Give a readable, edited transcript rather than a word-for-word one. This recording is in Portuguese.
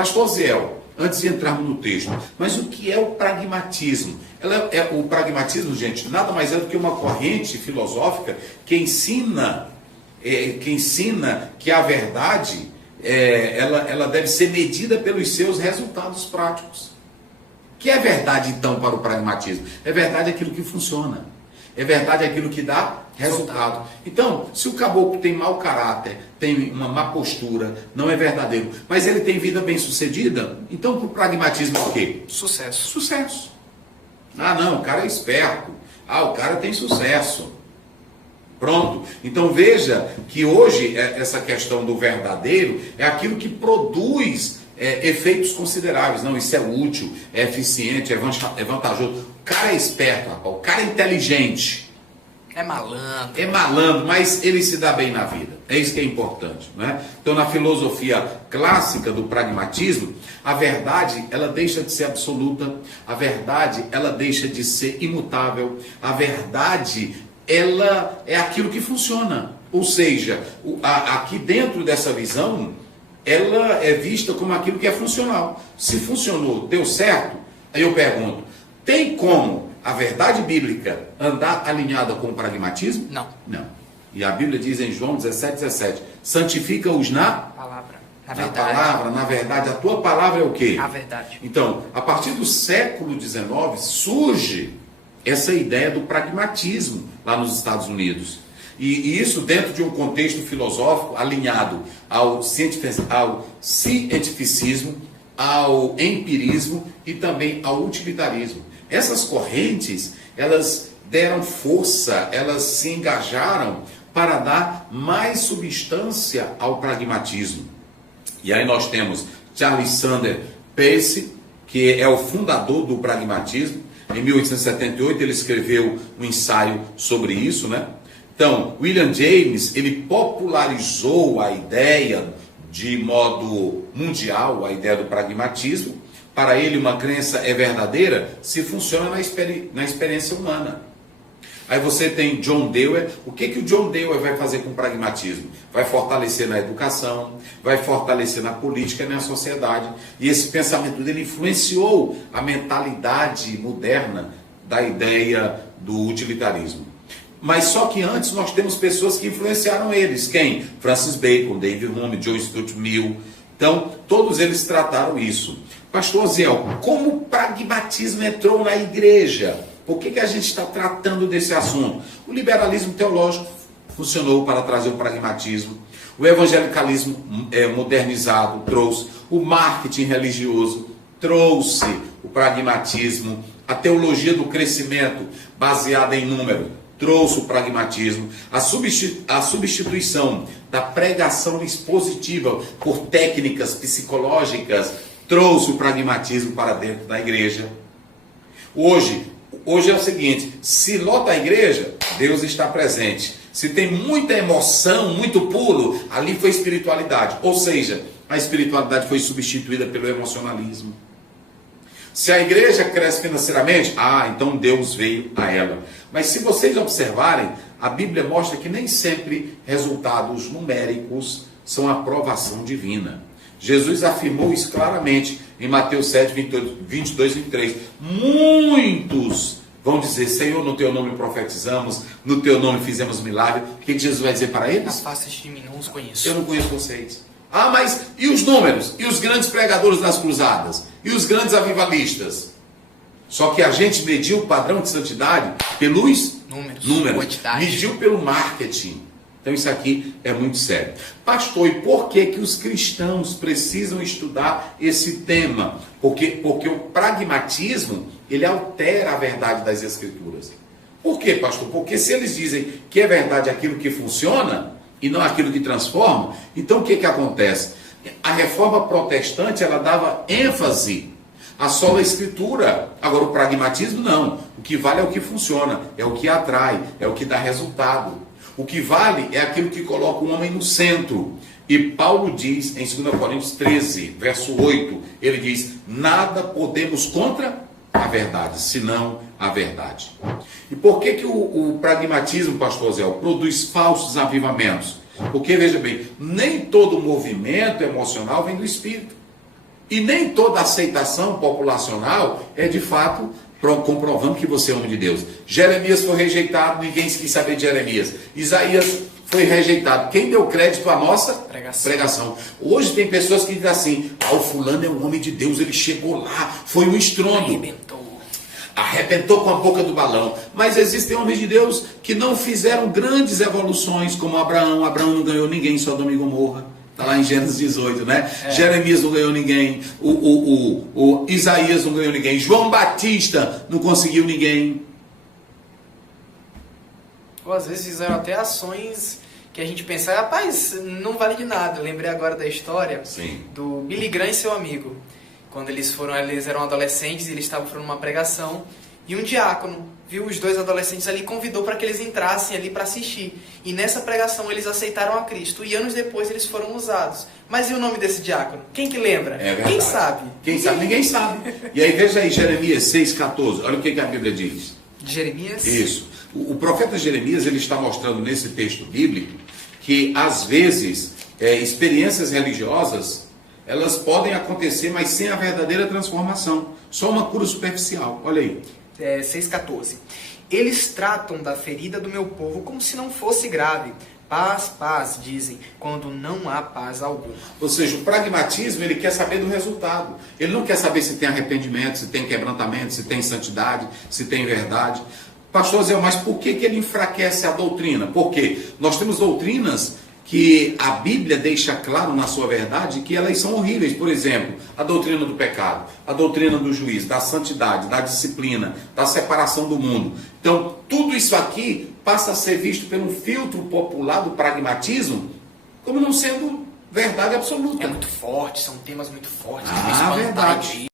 Pastor Ziel, antes de entrarmos no texto, mas o que é o pragmatismo? O pragmatismo, gente, nada mais é do que uma corrente filosófica que ensina que a verdade ela deve ser medida pelos seus resultados práticos. O que é verdade, então, para o pragmatismo? É verdade aquilo que funciona. É verdade aquilo que dá resultado. Então, se o caboclo tem mau caráter, tem uma má postura, não é verdadeiro, mas ele tem vida bem sucedida, então para o pragmatismo é o quê? Sucesso. Sucesso. Ah, não, o cara é esperto. Ah, o cara tem sucesso. Pronto. Então veja que hoje essa questão do verdadeiro é aquilo que produz efeitos consideráveis. Não, isso é útil, é eficiente, é vantajoso. O cara é esperto, rapaz. O cara é inteligente. É malandro. É malandro, mas ele se dá bem na vida. É isso que é importante, né? Então, na filosofia clássica do pragmatismo, a verdade, ela deixa de ser absoluta. A verdade, ela deixa de ser imutável. A verdade, ela é aquilo que funciona. Ou seja, aqui dentro dessa visão, ela é vista como aquilo que é funcional. Se funcionou, deu certo, aí eu pergunto, tem como a verdade bíblica andar alinhada com o pragmatismo? Não. Não. E a Bíblia diz em João 17:17, santifica-os na Palavra. Na verdade. verdade. Na verdade. A tua palavra é o quê? A verdade. Então, a partir do século XIX, surge essa ideia do pragmatismo lá nos Estados Unidos. E isso dentro de um contexto filosófico alinhado ao cientificismo, ao empirismo e também ao utilitarismo. Essas correntes, elas deram força, elas se engajaram para dar mais substância ao pragmatismo. E aí nós temos Charles Sanders Peirce, que é o fundador do pragmatismo. Em 1878 ele escreveu um ensaio sobre isso, né? Então, William James, ele popularizou a ideia de modo mundial, a ideia do pragmatismo. Para ele, uma crença é verdadeira se funciona na experiência humana. Aí você tem John Dewey. O que o John Dewey vai fazer com o pragmatismo? Vai fortalecer na educação, vai fortalecer na política e na sociedade. E esse pensamento dele influenciou a mentalidade moderna da ideia do utilitarismo. Mas só que antes nós temos pessoas que influenciaram eles. Quem? Francis Bacon, David Hume, John Stuart Mill. Então, todos eles trataram isso. Pastor Ziel, como o pragmatismo entrou na igreja? Por que a gente está tratando desse assunto? O liberalismo teológico funcionou para trazer o pragmatismo. O evangelicalismo modernizado trouxe. O marketing religioso trouxe o pragmatismo. A teologia do crescimento baseada em número trouxe o pragmatismo. A substituição da pregação expositiva por técnicas psicológicas trouxe o pragmatismo para dentro da igreja. Hoje é o seguinte, se lota a igreja, Deus está presente. Se tem muita emoção, muito pulo, ali foi espiritualidade. Ou seja, a espiritualidade foi substituída pelo emocionalismo. Se a igreja cresce financeiramente, então Deus veio a ela. Mas se vocês observarem, a Bíblia mostra que nem sempre resultados numéricos são aprovação divina. Jesus afirmou isso claramente em Mateus 7, 22 e 23. Muitos vão dizer, Senhor, no teu nome profetizamos, no teu nome fizemos milagre. O que Jesus vai dizer para eles? Afasta de mim, não os conheço. Eu não conheço vocês. Mas e os números? E os grandes pregadores das cruzadas? E os grandes avivalistas? Só que a gente mediu o padrão de santidade pelos números. Quantidade. Mediu pelo marketing. Então isso aqui é muito sério. Pastor, e por que os cristãos precisam estudar esse tema? Porque o pragmatismo, ele altera a verdade das Escrituras. Por quê, pastor? Porque se eles dizem que é verdade aquilo que funciona e não aquilo que transforma, então o que acontece? A reforma protestante, ela dava ênfase à sola escritura. Agora o pragmatismo não. O que vale é o que funciona, é o que atrai, é o que dá resultado. O que vale é aquilo que coloca o homem no centro. E Paulo diz em 2 Coríntios 13, verso 8, ele diz, nada podemos contra a verdade, senão a verdade. E por que o pragmatismo, pastor Zé, produz falsos avivamentos? Porque, veja bem, nem todo movimento emocional vem do Espírito. E nem toda aceitação populacional é de fato comprovando que você é homem de Deus. Jeremias foi rejeitado, ninguém quis saber de Jeremias. Isaías foi rejeitado. Quem deu crédito à nossa pregação? Hoje tem pessoas que dizem assim: o fulano é um homem de Deus, ele chegou lá, foi um estrondo. Arrebentou com a boca do balão. Mas existem homens de Deus que não fizeram grandes evoluções, como Abraão. Abraão não ganhou ninguém, Sodoma e Gomorra. Está lá em Gênesis 18, né? Jeremias não ganhou ninguém. O Isaías não ganhou ninguém. João Batista não conseguiu ninguém. Ou às vezes fizeram até ações que a gente pensa, rapaz, não vale de nada. Eu lembrei agora da história do Billy Graham e seu amigo. Quando eles eram adolescentes, eles estavam fazendo uma pregação, e um diácono viu os dois adolescentes ali e convidou para que eles entrassem ali para assistir. E nessa pregação eles aceitaram a Cristo, e anos depois eles foram usados. Mas e o nome desse diácono? Quem que lembra? Quem sabe? Quem sabe? Ninguém sabe. E aí veja aí Jeremias 6,14, olha o que a Bíblia diz. De Jeremias? Isso. O profeta Jeremias, ele está mostrando nesse texto bíblico que às vezes experiências religiosas elas podem acontecer, mas sem a verdadeira transformação. Só uma cura superficial. Olha aí. 6,14. Eles tratam da ferida do meu povo como se não fosse grave. Paz, paz, dizem, quando não há paz alguma. Ou seja, o pragmatismo, ele quer saber do resultado. Ele não quer saber se tem arrependimento, se tem quebrantamento, se tem santidade, se tem verdade. Pastor Zé, mas por que ele enfraquece a doutrina? Porque nós temos doutrinas que a Bíblia deixa claro na sua verdade que elas são horríveis. Por exemplo, a doutrina do pecado, a doutrina do juízo, da santidade, da disciplina, da separação do mundo. Então, tudo isso aqui passa a ser visto pelo filtro popular do pragmatismo como não sendo verdade absoluta. É muito forte, são temas muito fortes. Verdade.